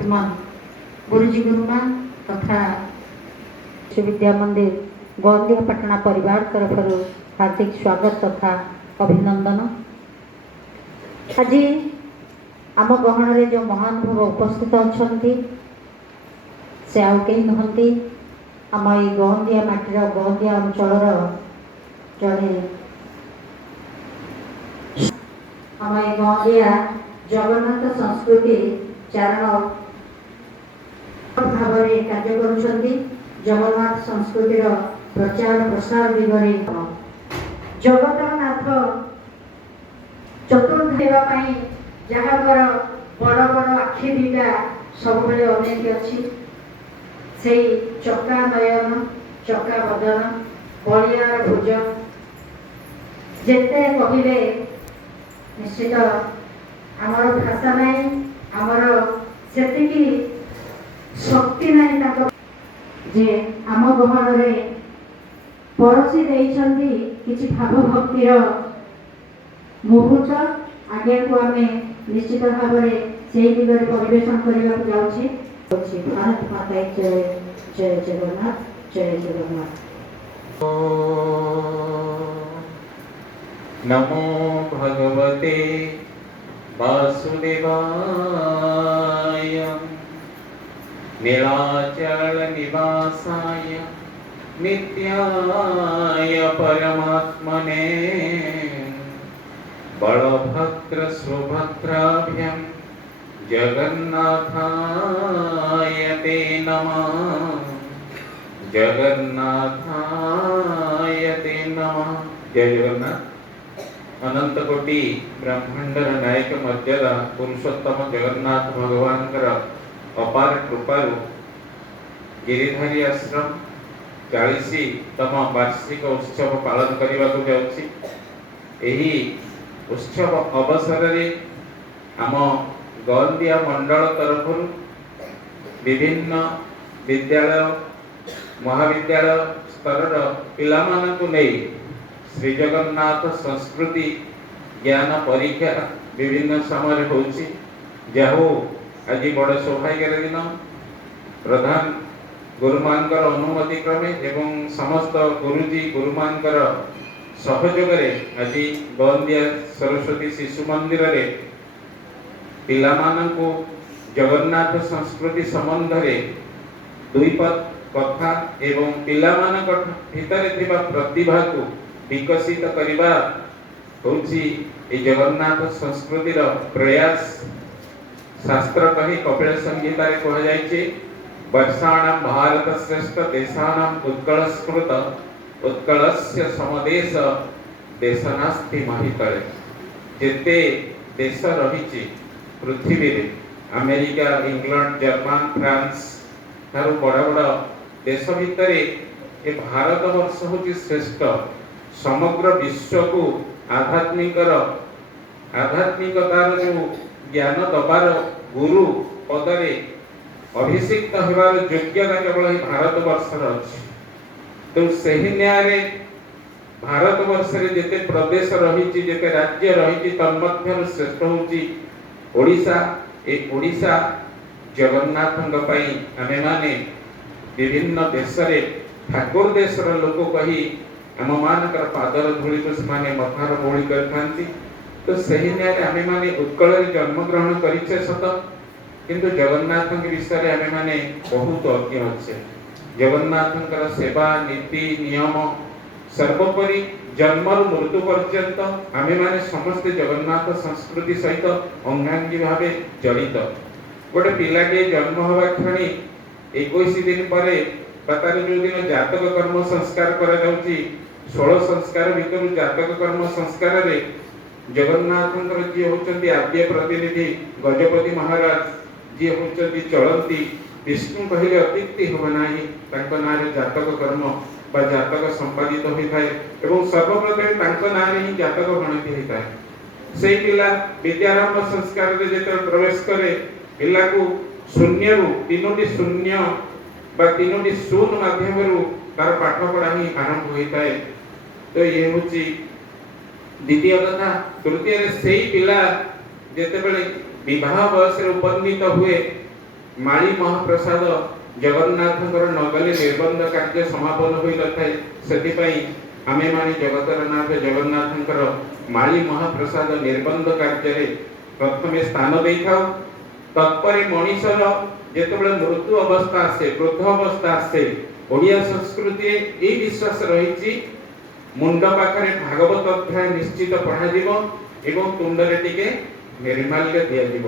महात्मा गुरुजी गुरुमा तथा विद्या मंदिर गोंदिया पटना परिवार तरफ हार्दिक स्वागत तथा अभिनंदन। आज आम गहन रे जो महानुभव उपस्थित अच्छा से आउ कहीं नुहति आम ये गोंदिया माटीर गोंदिया अंचल जड़े आम ये गोंदिया जगन्नाथ संस्कृति चारण भाव में कार्य करुछंती। जगन्नाथ संस्कृतिर प्रचार प्रसार दिगरे जगन्नाथ चतुर्थ जहाँकर बड़ बड़ आखि दुईटा सब अनेक अच्छी से चका नयन चका बदन बलियार भोजन जेते कहले निश्चित आमर भाषा नहीं आमर सेतिकी शक्ति नहीं जे आम गहन रे परोसी देइछंती किछि भाव भक्तिर मुहूर्त आगे को आमे निश्चित भाव में से दिगरे परिवेशन करने को जाउछि। भारत माता जय जय जगन्नाथ जय जगन्नाथ। नमो भगवते वासुदेवाय नीलाचल निवासाय नित्याय परमात्मने बलभद्र सुभद्राभ्यां जगन्नाथाय ते नमः जगन्नाथाय ते नमः। जय जगन्नाथ। अनंत कोटि ब्रह्मांडर नायक मर्यादा पुरुषोत्तम जगन्नाथ भगवान अपार कृपारु गिरिधारी आश्रम 40तम वार्षिक उत्सव पालन करने को जाउछि। एही उत्सव अवसर रे आम गोंदिया मंडल तरफ विभिन्न विद्यालय महाविद्यालय स्तर पिलामानकु नहीं श्री जगन्नाथ संस्कृति ज्ञान परीक्षा विभिन्न समय होछि। जाहु आज बड़ सौभाग्य दिन प्रधान गुरुमानकर अनुमति क्रमे एवं समस्त गुरुजी गुरुमानकर सहयोग आज गोंदिया सरस्वती शिशु मंदिर रे पिलामानंकु जगन्नाथ संस्कृति संबंध रे दुईपद कथा एवं पिलामानक भितर थिबा प्रतिभा को विकसित करिबा होछि ए जगन्नाथ संस्कृति रो प्रयास। शास्त्र कही कपिल संहिता रे कह जायछि वर्षाणां भारत श्रेष्ठ देशानां उत्कलस्कृत उत्कलस्य समदेश देश नास्ति महितले। जेते देश रहिछि पृथ्वी रे America England German France Tharu बड़ बड़ देश भितर ए भारत वर्ष होछि श्रेष्ठ। समग्र विश्व को आध्यात्मिकतार जो ज्ञान दबार गुरु पदरे अभिषिक्त होबार योग्यता केवल भारत वर्षर अछि। तो सही न्याय भारत वर्ष रे जेते प्रदेश रहिछि जेते राज्य रहिछि तन्मध्यरु श्रेष्ठ होछि ओडिशा। ए ओडिशा जगन्नाथंग पई आमे माने विभिन्न देश रे ठाकुर देशर लोक कही आम मानकर पादर धूଳି को से मथार बोली करथांती। तो सही न्याय आमे माने उत्कल रे जन्म ग्रहण करिछे सत किंतु जगन्नाथ के विषय रे आमे माने बहुत अज्ञ अछि। जगन्नाथंकर सेवा नीति नियम सर्वोपरि जन्म मृत्यु पर्यंत आमे माने समस्त जगन्नाथ संस्कृति सहित अंगांगी भावे जड़ित। गोटे पिलाटे जन्म होवा क्षणी 21 दिन पर तार जो दिन जातक कर्म संस्कार करा जाउची 16 संस्कार भितर जातक कर्म संस्कार रे जगन्नाथंकर जी होचंती आद्य प्रतिनिधि गजपति महाराज जी होचंती चलंती विष्णु कहले अतिथि हो नाही तांको नारे जातक कर्म बा जातक संपादित होई थाए एवं सर्वप्रथम तांको नारे ही जातक गणति होई थाए। सेई पिला विद्यारंभ संस्कार रे जेते प्रवेश करे पिला को शून्य रु तीनोटी शून्य बा तीनोटी शून्य माध्यम तार पाठ पढ़ा ही आरंभ होई थाए। तो ये होची द्वितीय कथा। तृतीय रे सेई पिला जेते बेले विवाह बयस रे उपनीत हुए माळी महाप्रसाद जगन्नाथଙ୍କର नगले निर्बंध कार्य समापन होई नଥାଏ ସେଥିପାଇଁ ଆମେ ମାନେ ଜଗତର ନାଥ ଜଗନ୍ନାଥଙ୍କର ମାଳି ମହାପ୍ରସାଦ ନିର୍ବନ୍ଧ କାର୍ଯ୍ୟରେ ପ୍ରଥମେ ସ୍ଥାନ ଦେଇଥାଉ। ତତ୍ପରେ ମଣିଷର ଯେତେବେଳେ ମୃତ୍ୟୁ ଅବସ୍ଥା ଆସେ ବୃଦ୍ଧ ଅବସ୍ଥା ଆସେ ଓଡ଼ିଆ ସଂସ୍କୃତିରେ ଏହି ବିଶ୍ୱାସ ରହିଛି ମୁଣ୍ଡ ପାଖରେ ଭାଗବତ ଅଧ୍ୟାୟ ନିଶ୍ଚିତ ପଢ଼ାଯିବ ଏବଂ ତୁଣ୍ଡରେ ଟିକେ ନିର୍ମାଲ୍ୟ ଦିଆଯିବ।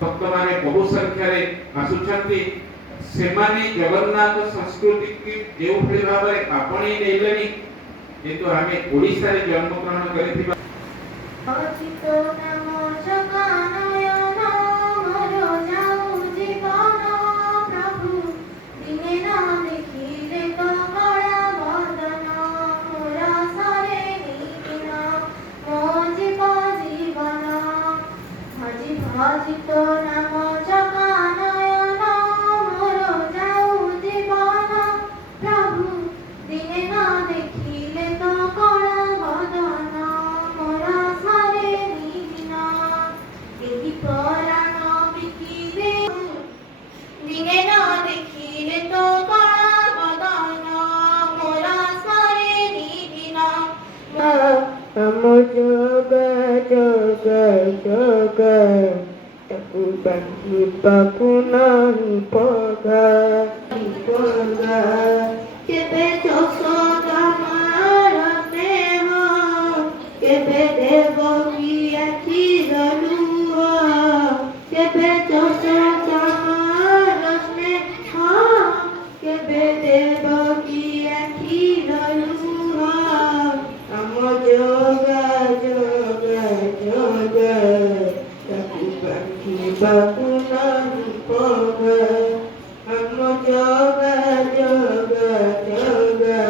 ଭକ୍ତମାନେ ବହୁ ସଂଖ୍ୟାରେ ଆସୁଛନ୍ତି ସେମାନେ ଜଗନ୍ନାଥ ସଂସ୍କୃତିକୁ ଯେଉଁଭଳି ଭାବରେ ଆପଣେଇ ନେଲେଣି କିନ୍ତୁ ଆମେ ଓଡ଼ିଶାରେ ଜନ୍ମଗ୍ରହଣ କରିଥିବା Aku bagi pakunang poga kebe choso tamara neho kebe devo ki achi dalua kebe choso tamara neho kebe devo ki achi dalua amo joga joga joga Bakunan poga, amo joga joga joga,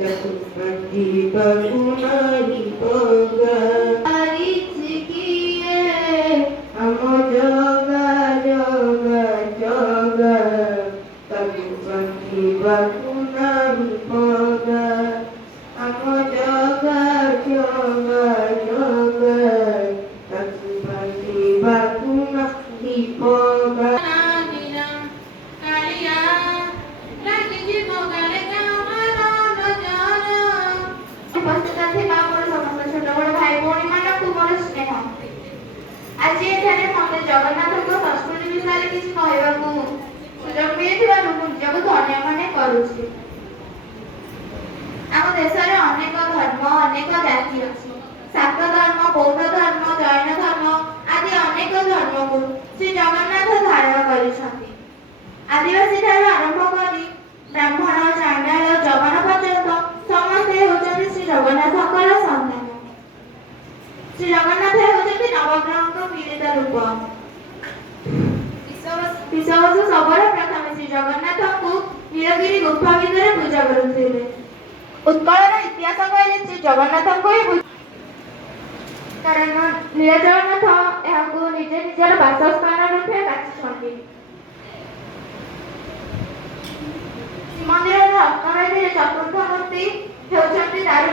jatuh pagi bakunan poga. Hari sikie, amo joga joga joga, jatuh pagi bakunan poga, amo joga joga joga, jatuh pagi bakunan poga. आज एठारे मते जगन्नाथଙ୍କ ସଂସ୍କୃତି ବିଷୟରେ କିଛି କହିବାକୁ ସୁଯୋଗ ମିଳିଥିବାରୁ ମୁଁ ନିଜକୁ ଧନ୍ୟ ମନେ କରୁଛି। ଆମ ଦେଶରେ ଅନେକ ଧର୍ମ ଅନେକ ଜାତି ଅଛି। ଶାକ୍ତ ଧର୍ମ ବୌଦ୍ଧ ଧର୍ମ ଜୈନ ଧର୍ମ ଆଦି ଅନେକ ଧର୍ମକୁ ଶ୍ରୀ ଜଗନ୍ନାଥ ଧାରଣ କରିଛନ୍ତି। ଆଦିବାସୀ ଠାରୁ ଆରମ୍ଭ କରି ବ୍ରାହ୍ମଣ ଚାଣ୍ଡାଳ ଜଗନ ପର୍ଯ୍ୟନ୍ତ ସମସ୍ତେ ହେଉଛନ୍ତି ଶ୍ରୀ ଜଗନ୍ନାଥଙ୍କର ସନ୍ତାନ। ଶ୍ରୀ ଜଗନ୍ନାଥ ହେଉଛନ୍ତି ନବଗ୍ରହଙ୍କ ମିଳିତ ରୂପ। ବିଶ୍ୱବସୁ ସବୁର ପ୍ରଥମେ ଶ୍ରୀ ଜଗନ୍ନାଥଙ୍କୁ ନୀଳଗିରି ଗୁମ୍ଫା ଭିତରେ ପୂଜା କରୁଥିଲେ। ଉତ୍କଳର ଇତିହାସ କହିଲେ ଶ୍ରୀ ଜଗନ୍ନାଥଙ୍କୁ ହିଁ କାରଣ ନୀଳଜଗନ୍ନାଥ ଏହାକୁ ନିଜେ ନିଜର ବାସସ୍ଥାନ ରୂପେ ବାଛିଛନ୍ତି। ଶ୍ରୀମନ୍ଦିରର ରତ୍ନବେଦୀରେ ଚତୁର୍ଥ ମୂର୍ତ୍ତି ହେଉଛନ୍ତି ଦାରୁ